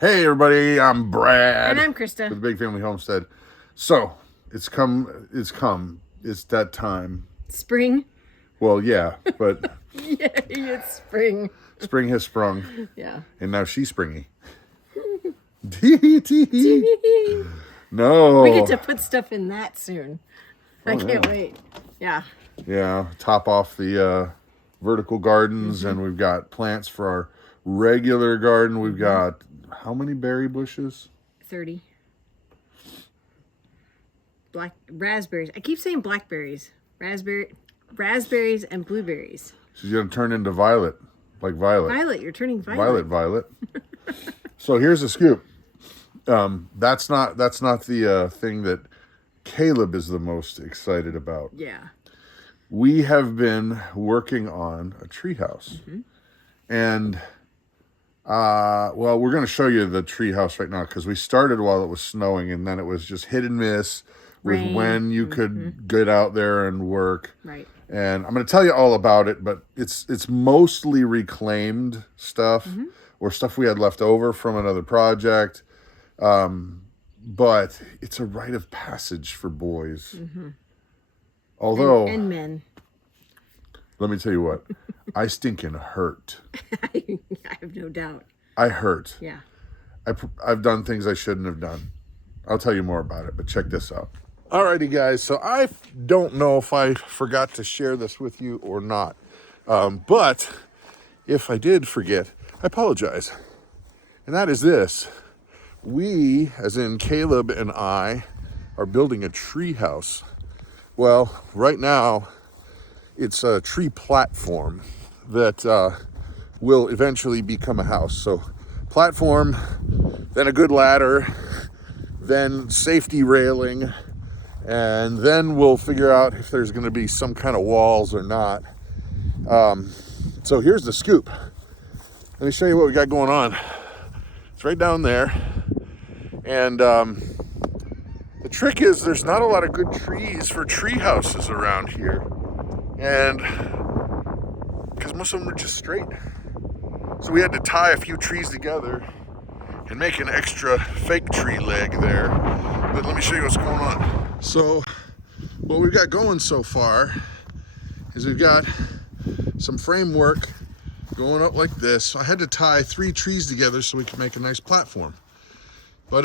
Hey everybody, I'm Brad. And I'm Christa. With Big Family Homestead. So, it's that time. Spring? Well, yeah, but... Yeah, it's spring. Spring has sprung. Yeah. And now she's springy. No. We get to put stuff in that soon. I can't wait. Yeah. Yeah, top off the vertical gardens, and we've got plants for our regular garden. We've got, how many berry bushes? 30. Raspberries. I keep saying blackberries. Raspberries and blueberries. She's going to turn into violet, like violet. Violet, you're turning violet. Violet. So here's the scoop. That's not the thing that Caleb is the most excited about. Yeah. We have been working on a treehouse. And, well, we're going to show you the treehouse right now because we started while it was snowing, and then it was just hit and miss with Rain. when you could get out there and work. Right. And I'm going to tell you all about it, but it's mostly reclaimed stuff or stuff we had left over from another project. But it's a rite of passage for boys. Although... And men. Let me tell you what. I stinking hurt. I have no doubt. I hurt. Yeah. I've done things I shouldn't have done. I'll tell you more about it, but check this out. Alrighty, guys. So I don't know if I forgot to share this with you or not. But if I did forget, I apologize. And that is this. We, as in Caleb and I, are building a tree house. Well, right now, it's a tree platform that will eventually become a house. So platform, then a good ladder, then safety railing, and then we'll figure out if there's going to be some kind of walls or not. So here's the scoop. Let me show you what we got going on. It's right down there. And the trick is there's not a lot of good trees for tree houses around here. And because most of them are just straight. So we had to tie a few trees together and make an extra fake tree leg there. But let me show you what's going on. So what we've got going so far is we've got some framework going up like this. I had to tie 3 trees together so we could make a nice platform. But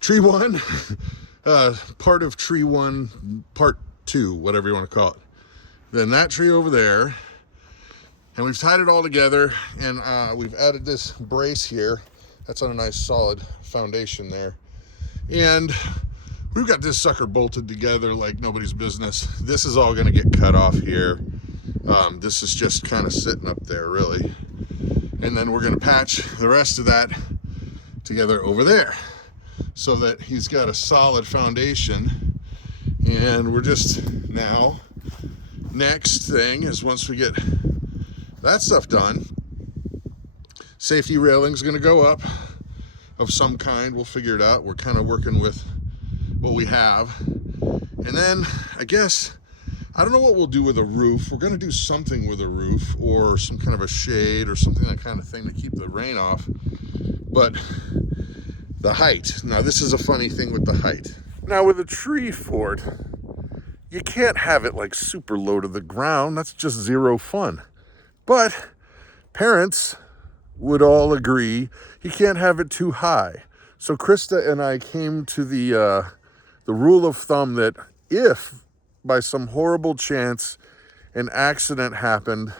tree 1, part of tree 1, part 2, whatever you want to call it. Then that tree over there. And we've tied it all together, and we've added this brace here. That's on a nice solid foundation there. And we've got this sucker bolted together like nobody's business. This is all gonna get cut off here. This is just kind of sitting up there, really. And then we're gonna patch the rest of that together over there so that he's got a solid foundation. And we're just now, next thing is once we get that stuff done, safety railing's gonna go up of some kind. We'll figure it out. We're kind of working with what we have. And then I guess, I don't know what we'll do with a roof. We're gonna do something with a roof or some kind of a shade or something, that kind of thing, to keep the rain off. But the height, now this is a funny thing with the height. Now with a tree fort, you can't have it like super low to the ground. That's just zero fun. But parents would all agree you can't have it too high. So Christa and I came to the rule of thumb that if by some horrible chance an accident happened,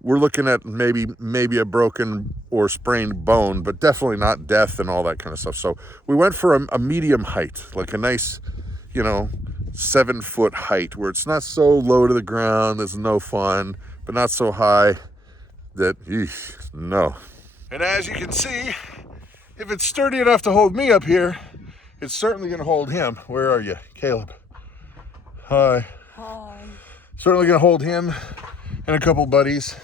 we're looking at maybe a broken or sprained bone, but definitely not death and all that kind of stuff. So we went for a medium height, like a nice, 7-foot height where it's not so low to the ground, there's no fun, but not so high that, no. And as you can see, if it's sturdy enough to hold me up here, it's certainly gonna hold him. Where are you, Caleb? Hi. Hi. Certainly gonna hold him and a couple buddies.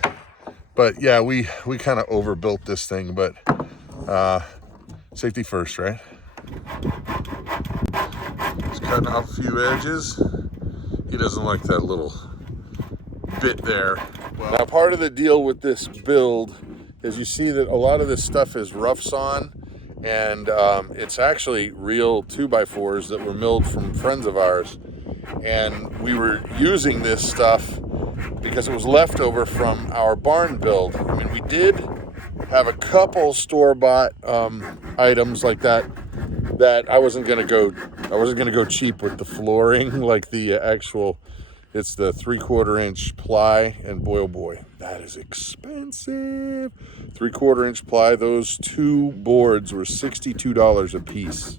But yeah, we kind of overbuilt this thing, but safety first, right? Just cutting off a few edges. He doesn't like that little bit there. Well, now part of the deal with this build is you see that a lot of this stuff is rough sawn, and it's actually real 2x4s that were milled from friends of ours. And we were using this stuff because it was leftover from our barn build. I mean, we did have a couple store-bought items like that I wasn't gonna go cheap with the flooring, like the actual. It's the 3/4 inch ply, and boy, oh boy, that is expensive. 3/4 inch ply. Those 2 boards were $62 a piece.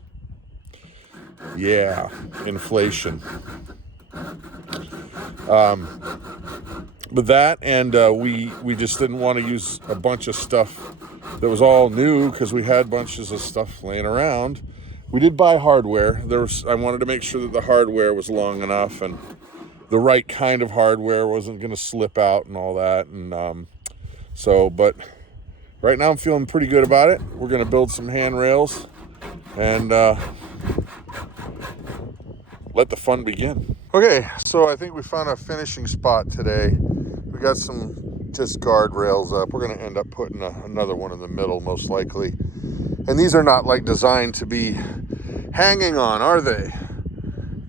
Yeah, inflation. But that, and we just didn't want to use a bunch of stuff that was all new because we had bunches of stuff laying around. We did buy hardware. I wanted to make sure that the hardware was long enough and the right kind of hardware wasn't going to slip out and all that. And but right now I'm feeling pretty good about it. We're going to build some handrails and let the fun begin. Okay, so I think we found a finishing spot today. We got some just guardrails up. We're going to end up putting another one in the middle, most likely. And these are not like designed to be hanging on, are they?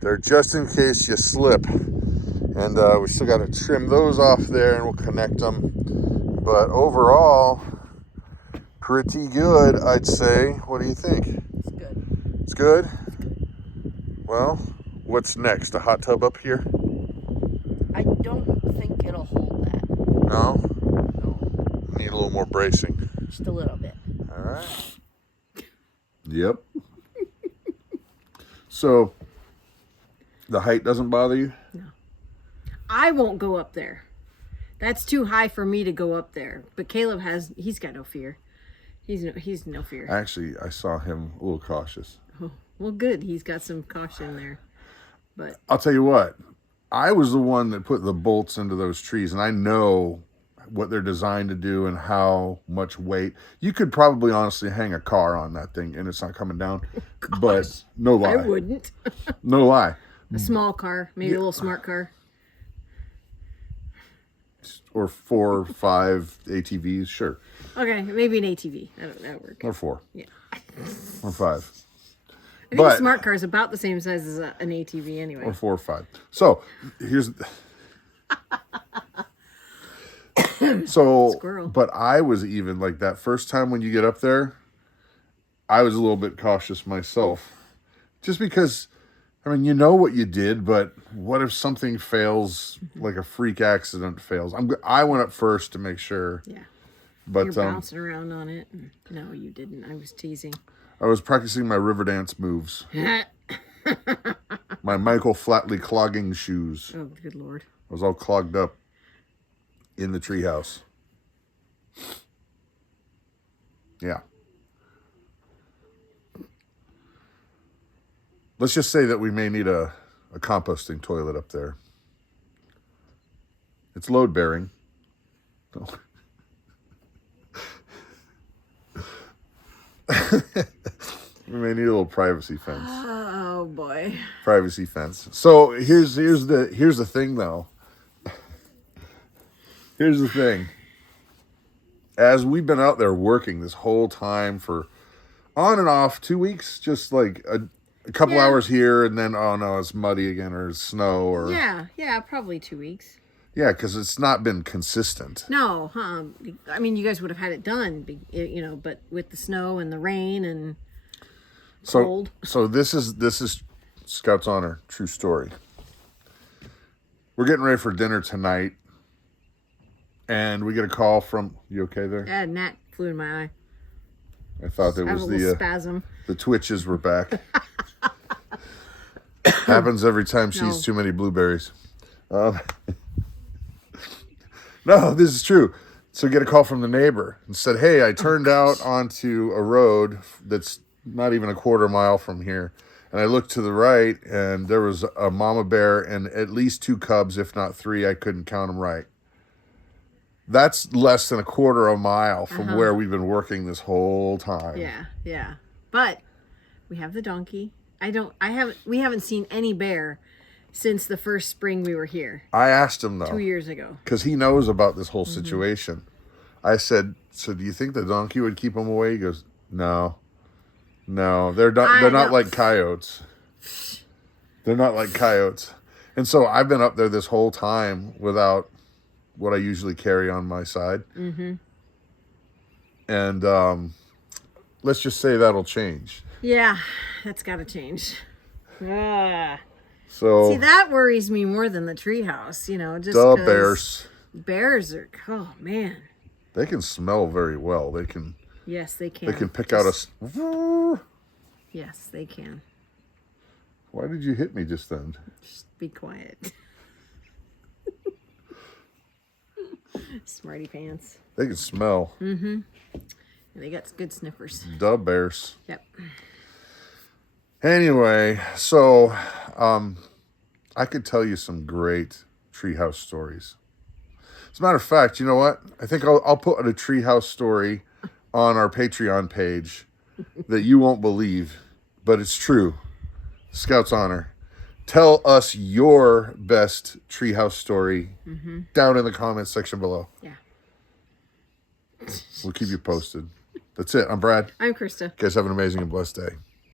They're just in case you slip. And we still got to trim those off there, and we'll connect them. But overall, pretty good, I'd say. What do you think? It's good. It's good? Well, what's next? A hot tub up here? I don't think it'll hold that. No? No, Need a little more bracing. just a little bit. All right. Yep. So, the height doesn't bother you? No. I won't go up there. That's too high for me to go up there. But Caleb he's got no fear. He's no fear. Actually, I saw him a little cautious. Oh, well, good. He's got some caution there. But I'll tell you what, I was the one that put the bolts into those trees, and I know what they're designed to do and how much weight. You could probably honestly hang a car on that thing and it's not coming down. But no lie. I wouldn't. No lie. A small car, maybe a little smart car. Or 4 or 5 ATVs, sure. Okay, maybe an ATV. That'll work. Or 4. Yeah. Or 5. I think a smart car is about the same size as an ATV anyway. Or 4 or 5. So, here's... So, Squirrel. but I was even like that first time when you get up there, I was a little bit cautious myself. Just because, I mean, you know what you did, but what if something fails, like a freak accident fails? I went up first to make sure. Yeah. But you're bouncing around on it. No, you didn't. I was teasing. I was practicing my river dance moves. My Michael Flatley clogging shoes. Oh, good Lord. I was all clogged up in the treehouse. Yeah. Let's just say that we may need a composting toilet up there. It's load bearing. We may need a little privacy fence. Oh boy. Privacy fence. So here's the thing though. Here's the thing. As we've been out there working this whole time for on and off 2 weeks, just like a couple hours here, and then, oh no, it's muddy again, or it's snow, or... Yeah, probably 2 weeks. Yeah, because it's not been consistent. No, I mean, you guys would have had it done, you know, but with the snow and the rain and cold. So this is Scout's Honor, true story. We're getting ready for dinner tonight, and we get a call from... You okay there? Yeah, gnat flew in my eye. I thought there was the spasm. The twitches were back. Happens every time she eats too many blueberries. No, this is true. So get a call from the neighbor and said, hey, I turned out onto a road that's not even a quarter mile from here. And I looked to the right, and there was a mama bear and at least 2 cubs, if not 3. I couldn't count them right. That's less than a quarter of a mile from where we've been working this whole time. Yeah. But we have the donkey. We haven't seen any bear since the first spring we were here. I asked him, though. 2 years ago. Because he knows about this whole situation. I said, so do you think the donkey would keep them away? He goes, no. No, they're not like coyotes. They're not like coyotes. And so I've been up there this whole time without what I usually carry on my side. Mm-hmm. And let's just say that'll change. Yeah, that's got to change. So see, that worries me more than the treehouse, you know, just the bears. Bears are, oh man. They can smell very well. They can. Yes, they can. They can pick out a. Yes, they can. Why did you hit me just then? Just be quiet. Smarty pants. They can smell. Mm-hmm. They got good sniffers. The bears. Yep. Anyway, so I could tell you some great treehouse stories. As a matter of fact, you know what? I think I'll put a treehouse story on our Patreon page that you won't believe, but it's true. Scout's honor. Tell us your best treehouse story down in the comments section below. Yeah. We'll keep you posted. That's it. I'm Brad. I'm Krista. You guys have an amazing and blessed day.